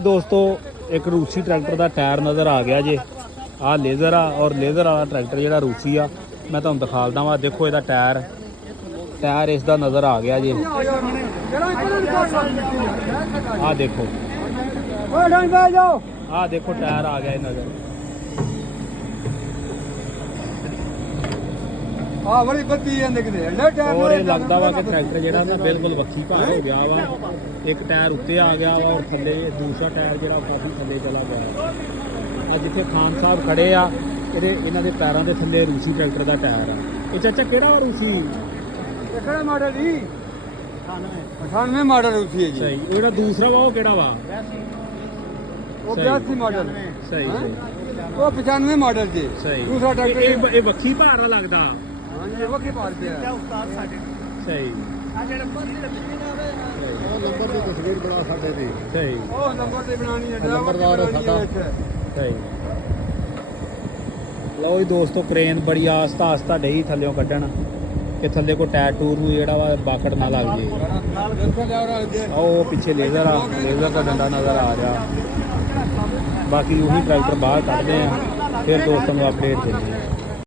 ਦੋਸਤੋ ਇੱਕ ਰੂਸੀ ਟਰੈਕਟਰ ਦਾ ਟਾਇਰ ਨਜ਼ਰ ਆ ਗਿਆ ਜੇ। ਆਹ ਲੇਜ਼ਰ ਆ ਔਰ ਲੇਜ਼ਰ ਵਾਲਾ ਟਰੈਕਟਰ ਜਿਹੜਾ ਰੂਸੀ ਆ ਮੈਂ ਤੁਹਾਨੂੰ ਦਿਖਾਲਦਾ ਵਾਂ। ਦੇਖੋ ਇਹਦਾ ਟਾਇਰ ਇਸ ਦਾ ਨਜ਼ਰ ਆ ਗਿਆ ਜੇ। ਆਹ ਦੇਖੋ ਆਹ ਦੇਖੋ ਟਾਇਰ ਆ ਗਿਆ ਇਹ ਨਜ਼ਰ। ਬੜੀ ਬੱਤੀ ਜਾਂਦੇ ਕਿਤੇ ਔਰ ਇਹ ਲੱਗਦਾ ਵਾ ਕਿ ਟਰੈਕਟਰ ਜਿਹੜਾ ਨਾ ਬਿਲਕੁਲ ਵੱਖੀ ਭਾਰ ਹੋ ਗਿਆ ਵਾ। ਇੱਕ ਟਾਇਰ ਉੱਤੇ ਆ ਗਿਆ ਵਾ ਔਰ ਥੱਲੇ ਦੂਸਰਾ ਟਾਇਰ ਜਿਹੜਾ ਕਾਫੀ ਥੱਲੇ ਚਲਾ ਗਿਆ। ਆ ਜਿੱਥੇ ਖਾਨ ਸਾਹਿਬ ਖੜੇ ਆ ਇਹਨਾਂ ਦੇ ਪੈਰਾਂ ਦੇ ਥੱਲੇ ਰੂਸੀ ਟਰੈਕਟਰ ਦਾ ਟਾਇਰ ਆ। ਇਹ ਚਾਚਾ ਕਿਹੜਾ ਵਾ ਰੂਸੀ? ਕਿਹੜਾ ਮਾਡਲ ਜੀ? 98 ਮਾਡਲ ਰੂਸੀ ਹੈ ਜੀ। ਸਹੀ। ਉਹ ਜਿਹੜਾ ਦੂਸਰਾ ਵਾ ਉਹ ਕਿਹੜਾ ਵਾ? ਉਹ 82 ਮਾਡਲ। ਸਹੀ ਸਹੀ। ਉਹ 95 ਮਾਡਲ ਜੀ। ਸਹੀ। ਦੂਸਰਾ ਟਰੈਕਟਰ ਇਹ ਵੱਖੀ ਭਾਰ ਆ ਲੱਗਦਾ। ਹਾਂਜੀ ਵੱਖੀ ਭਾਰ ਪਿਆ। ਸਹੀ। ਉਹ ਨੰਬਰ ਦੀ ਤਸਵੀਰ ਬਣਾ ਸਾਡੇ ਦੀ। ਸਹੀ। ਉਹ ਨੰਬਰ ਤੇ ਬਣਾਣੀ ਹੈ ਨੰਬਰਦਾਰ ਸਾਡਾ। ਸਹੀ। ਲਓ ਜੀ ਦੋਸਤੋ ਕਰੇਨ ਬੜੀ ਆਸਤਾ ਡਈ ਥੱਲਿਓਂ ਕੱਢਣ ਕਿ ਥੱਲੇ ਕੋ ਟਾਇਰ ਟੂਰ ਨੂੰ ਜਿਹੜਾ ਵਾ ਬਾਕੜ ਨਾ ਲੱਗ ਜੇ। ਉਹ ਪਿੱਛੇ ਲੇਜ਼ਰ ਦਾ ਡੰਡਾ ਨਜ਼ਰ ਆ ਰਿਹਾ। ਬਾਕੀ ਉਹੀ ਟਰੈਕਟਰ ਬਾਹਰ ਕੱਢਦੇ ਆ ਫਿਰ ਦੋਸਤਾਂ ਨੂੰ ਅਪਡੇਟ ਦਿੰਦੇ ਆ।